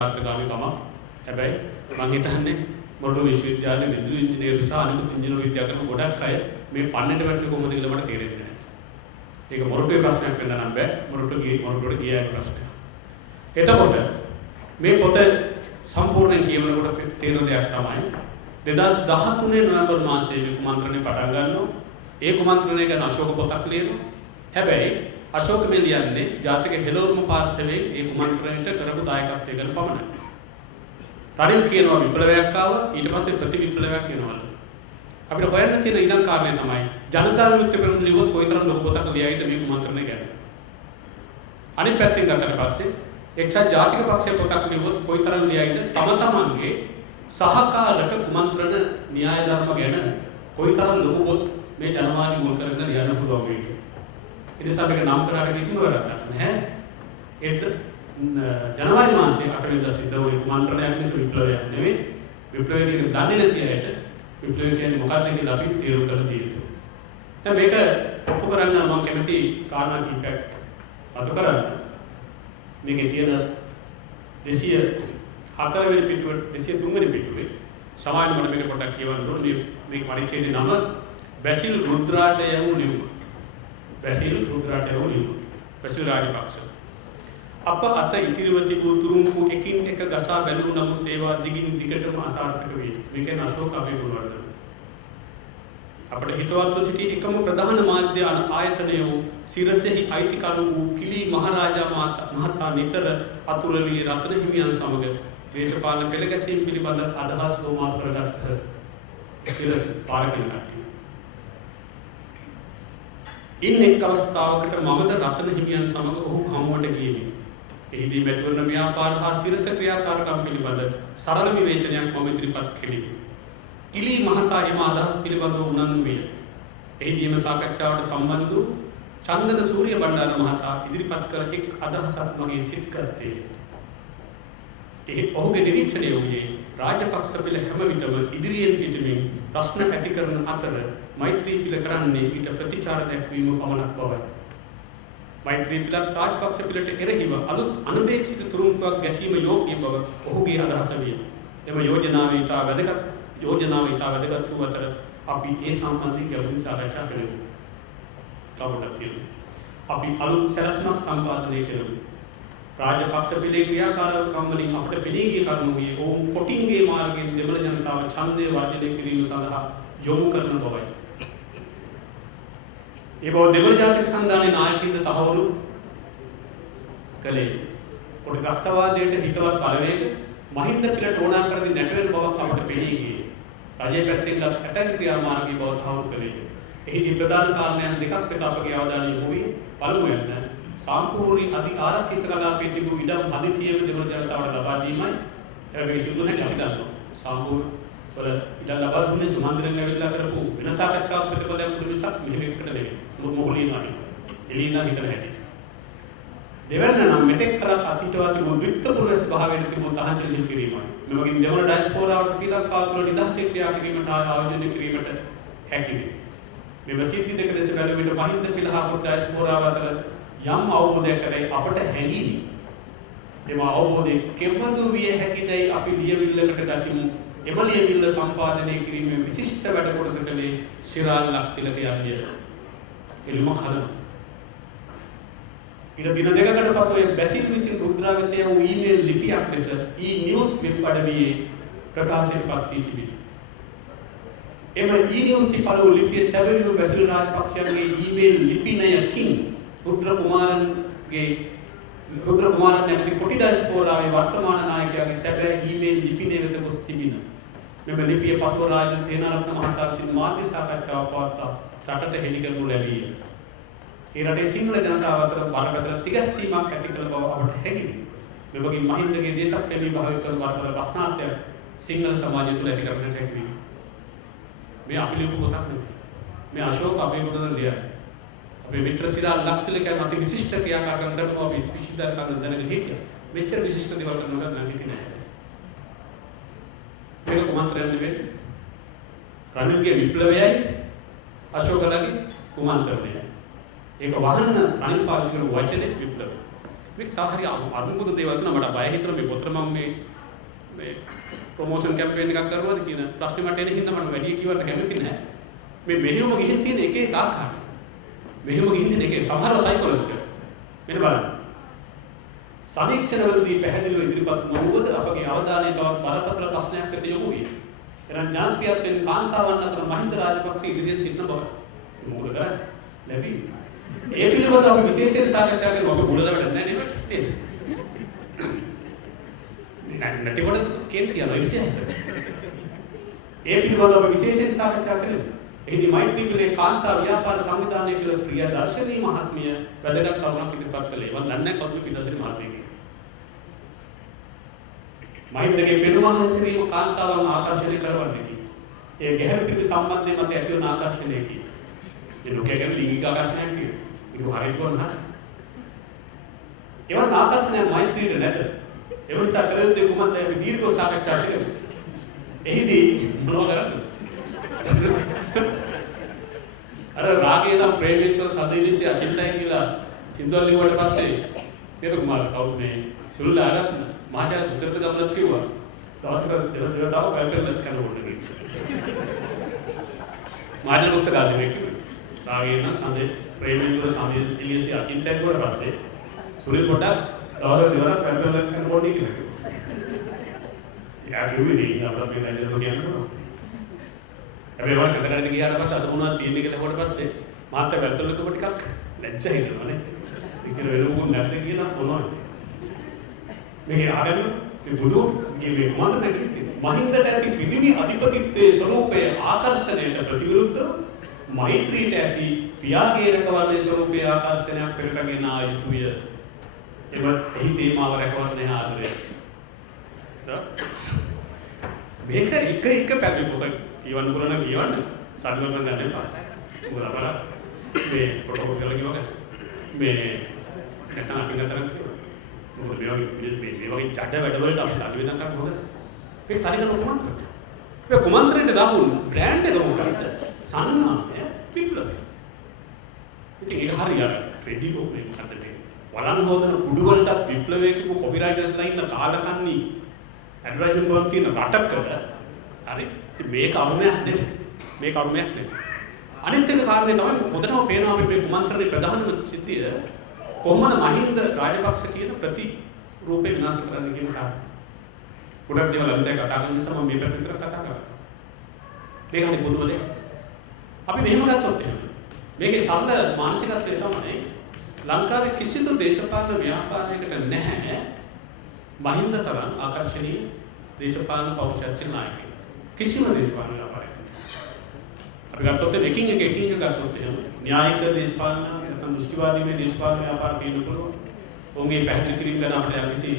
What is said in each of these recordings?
ආර්ථිකාමී කමක්. හැබැයි මම හිතන්නේ මොළු විශ්වවිද්‍යාලයේ විදුලි ඉංජිනේරු සහ අනිකුත් ඉංජිනේරු විද්‍යා කරන ගොඩක් අය මේ පන්නේට වැටෙන්නේ කොහොමද කියලා මට තේරෙන්නේ නැහැ. ඒක මොරටුවේ ප්‍රශ්නයක් වෙන්න නම් බෑ. මොරටුවට ගියාගේ ප්‍රශ්නයක්. එතකොට මේ පොත සම්පූර්ණයෙන් කියවනකොට තේරෙන දෙයක් තමයි 2013 නොවැම්බර් මාසයේ කුමන්ත්‍රණය පටන් ගන්නවා. ඒ කුමන්ත්‍රණය ගැන අශෝක පොතක් ලියනවා. හැබැයි අශෝක මේ ලියන්නේ ජාතික හෙළවුරුම පාර්ශවයේ ඒ කුමන්ත්‍රණයට කරපු දායකත්වය ගැන පමණයි. රනිල් කියනවා විප්ලවයක් ආවා ඊට පස්සේ ප්‍රතිවිප්ලවයක් වෙනවලු. අපිට හොයන්න තියෙන ඊළඟ කාරණේ තමයි ජනතා විමුක්ති පෙරමුණ ලියුවොත් කොයිතරම් ලොකු පොතක් ලියයිද මේ කුමන්ත්‍රණය ගැන. අනිත් පැත්තෙන් ගත්තට පස්සේ එක්සත් ජාතික පක්ෂයේ පොතක් ලියුවොත් කොයිතරම් ලියයිද තම තමන්ගේ සහකාරක කුමන්ත්‍රණ න්‍යාය ධර්ම ගැන කොයිතරම් ලොකු පොත් මේ ජනවාදී මුල් කරගෙන ලියන්න පුළුවන් වේද. ඒ නිසා මේක නම් කරාට කිසිම වැරද්දක් නැහැ. ඒත් ජනවාරි මාසයේ 8 වෙනිදා සිද්ධ වූ කුමන්ත්‍රණයක් මිස විප්ලවයක් නෙවෙයි. විප්ලවය කියන්නේ දන්නේ නැති අයට විප්ලවය කියන්නේ මොකක්ද කියලා අපි තේරුම් ගන්න තියෙනවා. දැන් මේක ඔප්පු කරන්න මම කැමති කාරණා කිහිපයක් අතු කරන්න. මේකේ තියෙන 204 වෙනි පිටුවේ 203 වෙනි පිටුවේ සමාන මම මේක පොඩ්ඩක් කියවන්න ඕනේ. මේ පරිච්ඡේදයේ නම බැසිල් රුද්‍රාට යමු ලියුම. බැසිල් රුද්‍රාට යමු ලියුම. බැසිල් රාජපක්ෂ අප අත ඉතිරිව තිබූ තුරුම්කු එකින් එක ගසා බැලූ නමුත් ඒවා දිගින් දිගටම අසාර්ථක වේ. මේකෙන් අශෝක අබේගුණවර්ධන. අපට හිතවත්ව සිටි එකම ප්‍රධාන මාධ්‍ය ආයතනය වූ සිරසෙහි අයිතිකරු වූ කිලි මහරජා මහතා නිතර අතුරුලී රත්න හිමියන් සමග දේශපාලන පෙළගැසීම් පිළිබඳ අදහස් දෝමා කරගත් සිරස පාරකින් කට්ටිය. ඉන් එක් අවස්ථාවකට මමද රත්න හිමියන් සමග ඔහු හමුවට ගියෙමි. එහිදී මෙතුන ව්‍යාපාර හා සිරස ක්‍රියාකාරකම් පිළිබඳ සරල විවේචනයක් මම ඉදිරිපත් කෙලිමි. කිලි මහතා එම අදහස් පිළිබඳව උනන්දු විය. එහිදීම සාකච්ඡාවට සම්බන්ධ වූ චන්දන සූරිය බණ්ඩාර මහතා ඉදිරිපත් කළ එක් අදහසක් මගේ සිත් කරතේ. ඔහුගේ නිරීක්ෂණය වූයේ රාජපක්ෂ පිළ හැම විටම ඉදිරියෙන් සිටමින් ප්‍රශ්න ඇති කරන අතර මෛත්‍රී පිළ කරන්නේ ඊට ප්‍රතිචාර දැක්වීම පමණක් බවයි. මෛත්‍රී පිළත් රාජපක්ෂ පිළට එරෙහිව අලුත් අනපේක්ෂිත තුරුම්පුවක් ගැසීම යෝග්‍ය බව ඔහුගේ අදහස විය. එම යෝජනාව ඉතා වැදගත් වූ අතර අපි ඒ සම්බන්ධයෙන් ගැඹුරින් සාකච්ඡා කළෙමු. අපි අලුත් සැලැස්මක් සම්පාදනය කළෙමු. රාජපක්ෂ පිළේ ක්‍රියාකාරකම් වලින් අපට පෙනී ගිය කරුණු වූයේ ඔවුන් කොටින්ගේ මාර්ගයෙන් දෙමළ ජනතාව ඡන්දය වර්ධනය කිරීම සඳහා යොමු කරන බවයි. ඒ බව දෙමළ ජාතික සන්ධානයේ නායකයින්ද තහවුරු කළේ. පොඩ්ගස්තවාදයට හිතවත් බලවේග මහින්ද පිළට ඕනා කරදී නැටවෙන බවක් අපට පෙනී ගියේ. රජයේ පැත්තෙන් ඇතැම් ක්‍රියාමාර්ගී බව තහවුරු කළේ. එහිදී ප්‍රධාන කාරණයන් දෙකක් වෙත අපගේ අවධානය යොමු වී පළමුවෙන් සම්පූර්ණ අධි ආරක්ෂිත කලාපයේ තිබූ ඉඩම් හදිසියෙම දෙමළ ජනතාවට ලබා දීමයි. හැබැයි සිදු නැහැ අපි දන්නවා. සම්පූර්ණ වල ඉඩම් ලබා දුන්නේ සුමන්දිරෙන් ඇවිල්ලා කරපු වෙනසාකච්ඡාවක් ප්‍රතිඵලයක් වුණ නිසා මෙහෙම එකට නෙවෙයි. මොහොලින් නැහැ. එළියනා හිතන හැටි. දෙවැන්න නම් මෙතෙක් කරත් අතීතවාදී මුද්‍රිත පුරස් භාවයෙන් තිබූ තහංචලි කිරීමයි. මෙවගින් දෙමළ ඩයස්පෝරාවට ශ්‍රී ලංකාව තුළ නිදහසේ ක්‍රියා කිරීමට ආයෝජනය කිරීමට හැකි වේ. මේ සිද්ධි දෙක ලෙස බැලුව විට මහින්ද පිළ හා ඩයස්පෝරාව අතර යම් අවබෝධයක් ඇති අපට හැඟීනි. එම අවබෝධයේ කෙබඳු විය හැකිදයි අපි ලියවිල්ලකට ගතිමු. එම ලියවිල්ල සම්පාදනය කිරීමේ විශිෂ්ට වැඩ කොටස කළේ ශිරාල් ලක්තිලක යන්නේ. එළුම හදනවා. ඊට දින දෙකකට පසු ඒ බැසිල් විසින් රුද්‍රාගතය වූ ඊමේල් ලිපියක් ලෙස E-News වෙබ් අඩවියේ ප්‍රකාශයට පත් වී තිබිණි. එම E-News පළවු ලිපියේ සැබවින්ම බැසිල් රාජපක්ෂගේ ඊමේල් ලිපිනයකින් රුද්‍ර කුමාරන් නැමැති කොටි ඩයස්පෝරාවේ වර්තමාන නායකයාගේ සැබෑ ඊමේල් ලිපිනය වෙත ගොස් තිබිණ. මෙම ලිපිය පසුව රාජන් සේනාරත්න මහතා විසින් මාධ්‍ය සාකච්ඡාවක් පවත්වා රටට හෙළි කරනු ලැබීය. ඒ රටේ සිංහල ජනතාව අතර බරපතල තිගැස්සීමක් ඇති කළ බව අපට හැඟිනි. මෙවගින් මහින්දගේ දේශප්‍රේමී භාවය කරන බරපතල ප්‍රශ්නාර්ථයක් සිංහල සමාජය තුළ ඇති කරන්නට හැකි වී. මේ අපි ලියපු පොතක් නෙවෙයි. මේ අශෝක අබේගුණවර්ධන ලියයි. අපේ මිත්‍ර සිරාල් ලක්තිලක අති විශිෂ්ට ක්‍රියාකාරකම් කරනවා අපි විශිෂ්ට කරන දැනගෙන හිටියා. මෙච්චර විශිෂ්ට දේවල් කරනවා නම් හිතේ නෑ. මේක කුමන්ත්‍රණය නෙවෙයි. රනිල්ගේ විප්ලවයයි අශෝකලගේ කුමන්ත්‍රණයයි. ඒක වහන්න රනිල් පාවිච්චි කරන වචනේ විප්ලවය. මේක තා හරි අනුමුද දේවල් තුන මට බය හිතන මේ පොතේ මම මේ ප්‍රොමෝෂන් කැම්පේන් එකක් කරනවාද කියන ප්‍රශ්නේ මට එන හින්දා මම වැඩි කියවන්න කැමති නැහැ. මේ මෙහෙම ගිහින් තියෙන එක එක ආකාරය. මෙහෙම ගිහින් තියෙන එක සමහරව සයිකොලොජිකල්. මෙන්න බලන්න. සමීක්ෂණවලදී පැහැදිලිව ඉදිරිපත් නොවුවද අපගේ අවධානය තවත් බරපතල ප්‍රශ්නයක් වෙත යොමු විය. එනම් ඥානපියත්ෙන් කාන්තාවන් අතර මහින්ද රාජපක්ෂ ඉදිරියෙන් සිටින බව. මොකද ලැබී. ඒ පිළිබඳව අපි විශේෂයෙන් සාකච්ඡා කරනවා. අපි බුලද වැඩ නැහැ නේද? නැටි කොට කේන්ති යනවා විශේෂයෙන්. ඒ පිළිබඳව අපි විශේෂයෙන් සාකච්ඡා කරනවා. එහිදී මෛත්‍රී පිළිේ කාන්තා ව්‍යාපාර සංවිධානය කියලා ප්‍රියදර්ශනී මහත්මිය වැඩගත් කරුණක් ඉදිරිපත් කළේ. මම දන්නේ නැහැ කවුද ප්‍රියදර්ශනී මහත්මිය කියන්නේ. මහින්දගේ පෙනුම හැසිරීම කාන්තාවන් ආකර්ෂණය කරවන්නේ කි. ඒ ගැහැණු පිරිමි සම්බන්ධයෙන් මත ඇති වන ආකර්ෂණය කි. ඒ ලෝකයේ ගැන ලිංගික ආකර්ෂණයක් කි. ඒක හරියට වුණා. ඒවත් ආකර්ෂණය මෛත්‍රීට නැත. ඒ නිසා කලින් කුමන්ද අපි දීර්ඝව සාකච්ඡා කළේ. එහිදී මොනවද කරන්නේ? අර රාගය නම් ප්‍රේමිකව සදීවිසි අකින්ටයි කියලා සින්දුවල් ලිව්වට පස්සේ මේක කුමාර කවුද මේ සුළුලාරත් මහාචාර්ය සුත්‍රපද ගමනක් කිව්වා. දවසක දෙවතාව පැල්පෙල්ලක් කරන ඕනේ කියලා. මහාචාර්ය පුස්තක ගන්න කිව්වා. රාගය නම් සඳේ ප්‍රේමිකව සදීවිසි අකින්ටයි කොට පස්සේ සුරිල් පොඩක් දවසක දෙවතාව පැල්පෙල්ලක් කරන ඕනේ කියලා කිව්වා. යා කිව්වේ නේ අපිට මේ ලැජ්ජාව කියන්න. හැබැයි මම කතරගම ගියාට පස්සේ අද මොනවද තියෙන්නේ කියලා හොට පස්සේ මාත් වැල්පලකම ටිකක් ලැජ්ජා හිතෙනවානේ. ඉතින් වෙලුමුන් නැද්ද කියලා මොනවද? මේක ආගම මේ බුදුගේ මේ මොනවද කියන්නේ? මහින්දට ඇති පිරිමි අධිපතිත්වයේ ස්වરૂපය ආකර්ෂණයට ප්‍රතිවිරුද්ධව මෛත්‍රීට ඇති පියාගේ රැකවරණයේ ස්වરૂපය ආකර්ෂණයක් පෙරටගෙන ආ යුතුය. එහි තේමාව රැකවරණයේ ආදරය. මේක එක පැති පොතක් කියවන්න පුළුවන් නම් කියවන්න. සල්ලම ගන්න එපා. මොකද අපලා මේ ප්‍රොටෝකෝල් කරලා කියවගන්න. මේ නැත්නම් අපි නතරම් කියවන්න. මොකද මේ වගේ චඩ වැඩවලට අපි සල්ලි වෙනකම් කරන්න හොඳ. මේ සල්ලි කරන කුමන්ත්‍රණ. මේ කුමන්ත්‍රණයට දාපු බ්‍රෑන්ඩ් එක මොකක්ද? සන්නාමය විප්ලවය. ඉතින් ඒක හරියට රෙඩි කොපේ මොකක්ද මේ? වළං හොදන කුඩු වලට විප්ලවයේ කිව්ව කොපිරයිටර්ස්ලා ඉන්න කාලකන්ණි ඇඩ්වර්ටයිසින් වල තියෙන රටක හරි මේ කර්මයක් නෙමෙයි. මේ කර්මයක් නෙමෙයි. අනිත් එක කාරණේ තමයි මොකදම පේනවා මේ කුමන්ත්‍රණේ ප්‍රධානම සිද්ධිය කොහොමද මහින්ද රාජපක්ෂ කියන ප්‍රතිරූපේ විනාශ කරන්න කියන කාරණා. ගොඩක් දේවල් අන්තය කතා කරන නිසා මම මේ පැත්තට විතර කතා කරා. මේක හරි පුදුම දෙයක්. අපි මෙහෙම ගත්තොත් එහෙම. මේකේ සරල මානසිකත්වය තමයි ලංකාවේ කිසිදු දේශපාලන ව්‍යාපාරයකට නැහැ මහින්ද තරම් ආකර්ශනීය දේශපාලන පෞරුෂත්වයේ නායකයෙක්. කිසිම දේශපාලන ව්‍යාපාරයක් අපි ගත්තොත් එකින් එක ගත්තොත් එහෙම න්‍යායික දේශපාලන නැත්නම් දෘෂ්ටිවාදීමේ දේශපාලන ව්‍යාපාර තියෙන්න පුළුවන්. ඔවුන්ගේ පැහැදිලි කිරීම ගැන අපිට යම්කිසි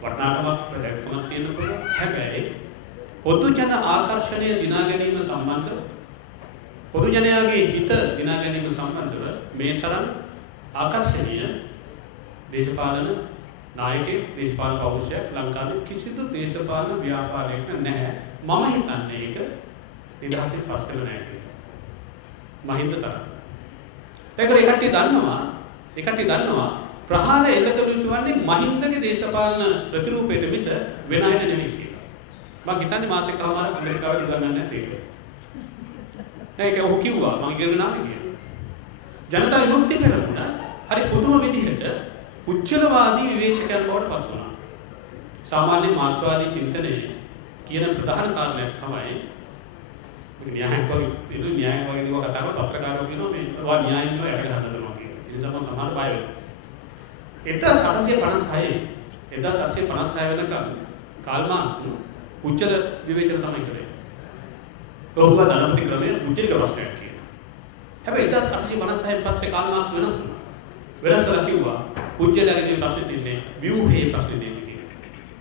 වටිනාකමක් ප්‍රදර්ශනයක් තියෙන්න පුළුවන්. හැබැයි පොදු ජන ආකර්ෂණය දිනා ගැනීම සම්බන්ධව පොදු ජනයාගේ හිත දිනා ගැනීම සම්බන්ධව මේ තරම් ආකර්ශනීය දේශපාලන නායකයෙක් දේශපාලන පෞරුෂයක් ලංකාවේ කිසිදු දේශපාලන ව්‍යාපාරයක නැහැ. මම හිතන්නේ ඒක නිදහසේ පස්සෙම නැහැ කියලා. මහින්ද තරම්. ඒකට ඒකට දන්නවා ප්‍රහාර එල්ලකළ යුතු වන්නේ මහින්දගේ දේශපාලන ප්‍රතිරූපයට මිස වෙන අයට නෙවෙයි කියලා. මම හිතන්නේ මාසෙක කමාරක් ඇමරිකාවේ ඉඳන් නැහැ ඒක. ඒක ඔහු කිව්වා මම ඉගෙන නාමේ කියලා. ජනතා විමුක්තිය කරමුණ හරි පුදුම විදිහට උච්චලවාදී විවේචකයන් බවට පත් වුණා. සාමාන්‍ය මාක්ස්වාදී චින්තනයේ කියන ප්‍රධාන කාරණයක් තමයි න්‍යායක් වගේ දේවල් කතා කරලා පත්‍රකාරයෝ කියනවා මේ ඔයා න්‍යායින්ව යට ගන්න දෙනවා කියලා. ඒ නිසා මම සමහර බය වෙනවා. 1756 වෙනකම් කාල් මාක්ස් උච්චල විවේචන තමයි කරේ. ඔහුව ධනපති ක්‍රමයේ උච්චල ප්‍රශ්නයක් කියනවා. හැබැයි 1756 පස්සේ කාල් මාක්ස් වෙනස් වුණා. වෙනස්ලා කිව්වා උච්චලගේ ප්‍රශ්නේ තින්නේ ව්‍යුහයේ ප්‍රශ්නේ තින්නේ කියලා.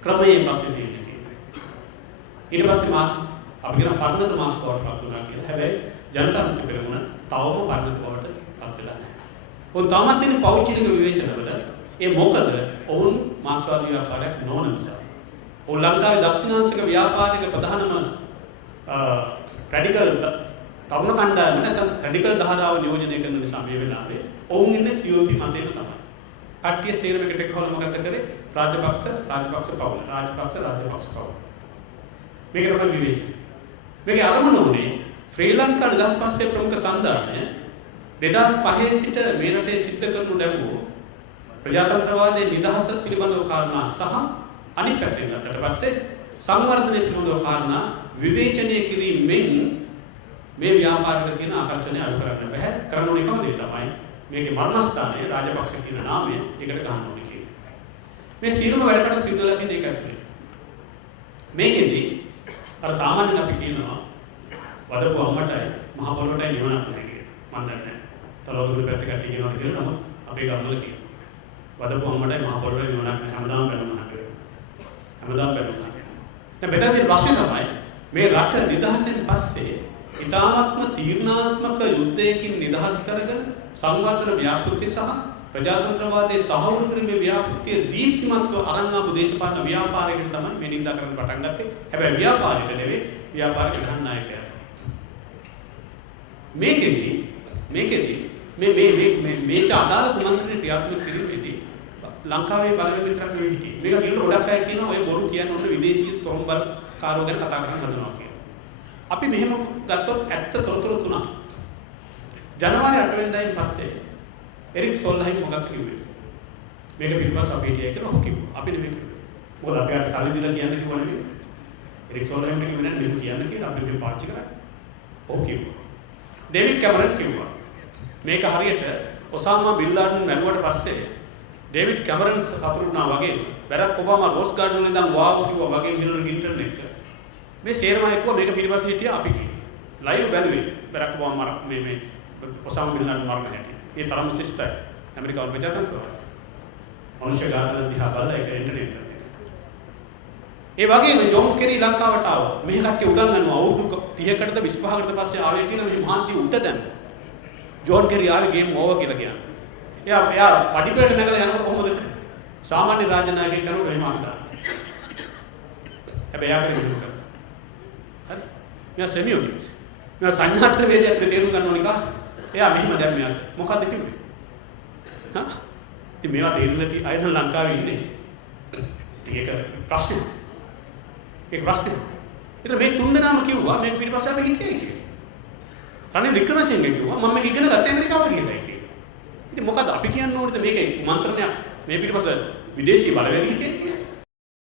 ක්‍රමයේ ප්‍රශ්නේ තින්නේ කියලා. ඊට පස්සේ මාක්ස් අපි කියන පරිණත මාක්ස් බවට පත් වුණා කියලා. හැබැයි ජනතා මුක්ති පෙරමුණ තවම පරිණත බවට පත් වෙලා නැහැ. ඔවුන් තාමත් තියෙන පෞද්ගලික විවේචනවල ඒ මොකද ඔවුන් මාක්ස්වාදී ව්‍යාපාරයක් නොවන නිසා. ඔවුන් ලංකාවේ දක්ෂිණාංශික ව්‍යාපාරික ප්‍රධානම රැඩිකල් තරුණ කණ්ඩායම නැත්නම් රැඩිකල් ධාරාව නියෝජනය කරන නිසා මේ වෙලාවේ ඔවුන් ඉන්නේ UP මතේම තමයි. කට්ටිය සේරම එකට එක්කවල මොකද කරේ? රාජපක්ෂ පවුල. රාජපක්ෂ පවුල. මේක තමයි විවේචනය. මේකේ අරමුණ උනේ ශ්‍රී ලංකා නිදහස් පස්සේ ප්‍රමුඛ සංධානය 2005 සිට මේ රටේ සිද්ධ කරනු ලැබූ ප්‍රජාතන්ත්‍රවාදයේ නිදහස පිළිබඳව කාරණා සහ අනිත් පැත්තෙන් ගත්තට පස්සේ සංවර්ධනය පිළිබඳව කාරණා විවේචනය කිරීමෙන් මේ ව්‍යාපාරික කියන ආකර්ෂණය අඩු කරන්න බෑ. කරන්න ඕනේ එකම දේ තමයි මේකේ මරණස්ථානයේ රාජපක්ෂ කියන නාමය ඒකට ගන්න ඕනේ කියන්නේ. මේ සියලුම වැඩකට සිද්ධ වෙලා තියෙන එක ඇතුලේ. මේකෙදී අර සාමාන්‍යයෙන් අපි කියනවා වඩපු අම්මටයි මහ පොළොටයි නිවනක් නැහැ කියලා. මම දන්නේ නැහැ. තලවතුරු පැත්ත කට්ටිය කියනවා කියලා නම අපේ ගම්වල කියනවා. වඩපු අම්මටයි මහ පොළොටයි නිවනක් නැහැ. හැමදාම බැලුමහක් කරනවා. හැමදාම බැලුමහක් කරනවා. දැන් මෙතනදී ප්‍රශ්නේ තමයි මේ රට නිදහසෙන් පස්සේ ඉතාමත්ම තීර්ණාත්මක යුද්ධයකින් නිදහස් කරගෙන සංවර්ධන ව්‍යාපෘති සහ ප්‍රජාතන්ත්‍රවාදයේ තහවුරු කිරීමේ ව්‍යාපෘතිය දීප්තිමත්ව අරන් ආපු දේශපාලන ව්‍යාපාරයකට තමයි මේ නින්දා කරන්න පටන් ගත්තේ. හැබැයි ව්‍යාපාරික නෙවෙයි ව්‍යාපාරික ධනනායකයා. මේකෙදි මේක අදාළ කුමන්ත්‍රණය ක්‍රියාත්මක කිරීමේදී ලංකාවේ බලවේග කරන විදිහට මේක කියනකොට ගොඩක් අය කියනවා ඔය බොරු කියන්නේ ඔන්න විදේශීය තොරම්බල් කාරෝ ගැන කතා කරන්න හදනවා කියලා. අපි මෙහෙම ගත්තොත් ඇත්ත තොරතුරු තුනක්. ජනවාරි 8 වෙනිදායින් පස්සේ එරික් සොල්හයිම් මොකක්ද කිව්වේ? මේක පිටපස්ස අපේ හිටියයි කියලා ඔහු කිව්වා. අපි නෙමෙයි කිව්වේ. මොකද අපි අර සල්ලි දීලා කියන්නේ කිව්ව නෙමෙයි. එරික් සොල්හයිම් කිව්වේ නෑ මෙහෙම කියන්න කියලා අපි මේ පාවිච්චි කරා. ඔහු කිව්වා. ඩේවිඩ් කැමරන් කිව්වා. මේක හරියට ඔසාමා බින් ලාඩන් මැරුවට පස්සේ ඩේවිඩ් කැමරන් සතුටුනා වගේ බැරක් ඔබාමා රෝස් ගාඩන් වල ඉඳන් වාව් කිව්වා වගේ මිනිස්සුන්ට ඉන්ටර්නෙට් එක. මේ සේරම එක්කව මේක පිටිපස්සේ හිටියා අපි කිව්වා. ලයිව් බැලුවේ බැරක් ඔබාමා මේ ඔසාමා බින් ලාඩන් මරණ හැටි. ये तरम सिस्टम अमेरिका में जाता तो मनुष्य घातන දිහා බලලා ඒක ඉන්ටර්නෙට් එකේ. ඒ වගේම ජොන් කෙරි ලංකාවට ආවා. මේ කට්ටිය උගන්වනවා අවුරුදු 30කටද 25කටද පස්සේ ආවේ කියලා මේ මහන්ති උට දැන්. ජොන් කෙරි ආවේ ගේම් ඕවර් කියලා කියනවා. එයා පඩිපෙළට නැගලා යනකොට කොහොමද? සාමාන්‍ය රාජ්‍ය නායකයෙක් කරනකොට එහෙම අහනවා. හැබැයි යාකේ විදිහට කරනවා. හරි. මෙයා සෙමියොටික්ස්. මෙයා සංඥාර්ථ වේදයක් තේරුම් ගන්න ඕනික. එයා මෙහෙම දැන් මෙයාට මොකද්ද කිව්වේ? හා? ඉතින් මේවා තේරෙන්නේ අය නම් ලංකාවේ ඉන්නේ. ඒක ප්‍රශ්නේ. ඒක ප්‍රශ්නේ. ඊට මේ තුන් දෙනාම කිව්වා මේක පිටිපස්සේ අපි හිටියේ කියලා. රනිල් වික්‍රමසිංහ කිව්වා මම මේක ඉගෙන ගත්තේ ඇමරිකාවේ කියලා කියලා. ඉතින් මොකද අපි කියන්න ඕනේද මේකේ කුමන්ත්‍රණයක් මේ පිටිපස්සේ විදේශී බලවේග හිටියේ